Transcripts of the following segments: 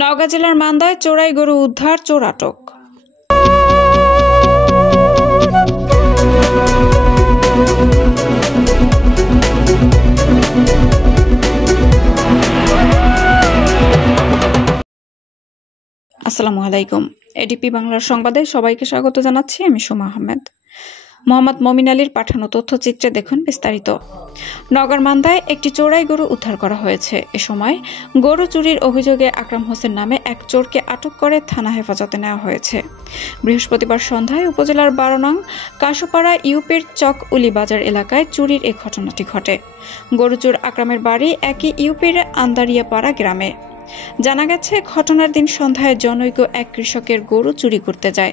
নওগাঁ জেলার মান্দায় চোরাই গরু উদ্ধার, চোর আটক। আসসালামু আলাইকুম। এডিপি বাংলার সংবাদে সবাইকে স্বাগত জানাচ্ছি। আমি সোমা আহমেদ। মোহাম্মদ মমিন আলীর পাঠানো তথ্যচিত্রে দেখুন বিস্তারিত। নওগাঁর মান্দায় একটি চোরাই গরু উদ্ধার করা হয়েছে। এ সময় গরু চুরির অভিযোগে আকরাম হোসেন নামে এক চোরকে আটক করে থানা হেফাজতে নেওয়া হয়েছে। বৃহস্পতিবার সন্ধ্যায় উপজেলার 12 নং কাশুপাড়া ইউপির চক উলি বাজার এলাকায় চুরির এই ঘটনাটি ঘটে। গরু চোর আকরামের বাড়ি একই ইউপির আন্দারিয়াপাড়া গ্রামে। জানা গেছে, ঘটনার দিন সন্ধ্যায় জনৈক এক কৃষকের গরু চুরি করতে যায়।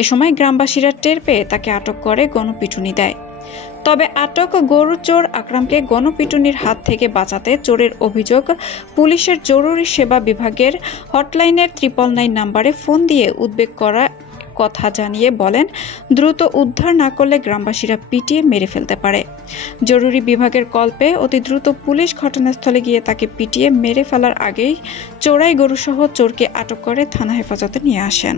এ সময় গ্রামবাসীরা টের পেয়ে তাকে আটক করে গণপিটুনি দেয়। তবে আটক গরু চোর আকরামকে গণপিটুনির হাত থেকে বাঁচাতে চোরের অভিযোগ পুলিশের জরুরি সেবা বিভাগের হটলাইনের 999 নাম্বারে ফোন দিয়ে উদ্বেগ করা কথা জানিয়ে বলেন, দ্রুত উদ্ধার না করলে গ্রামবাসীরা পিটিয়ে মেরে ফেলতে পারে। জরুরি বিভাগের কল পেয়ে অতি দ্রুত পুলিশ ঘটনাস্থলে গিয়ে তাকে পিটিয়ে মেরে ফেলার আগেই চোরাই গরুসহ চোরকে আটক করে থানা হেফাজতে নিয়ে আসেন।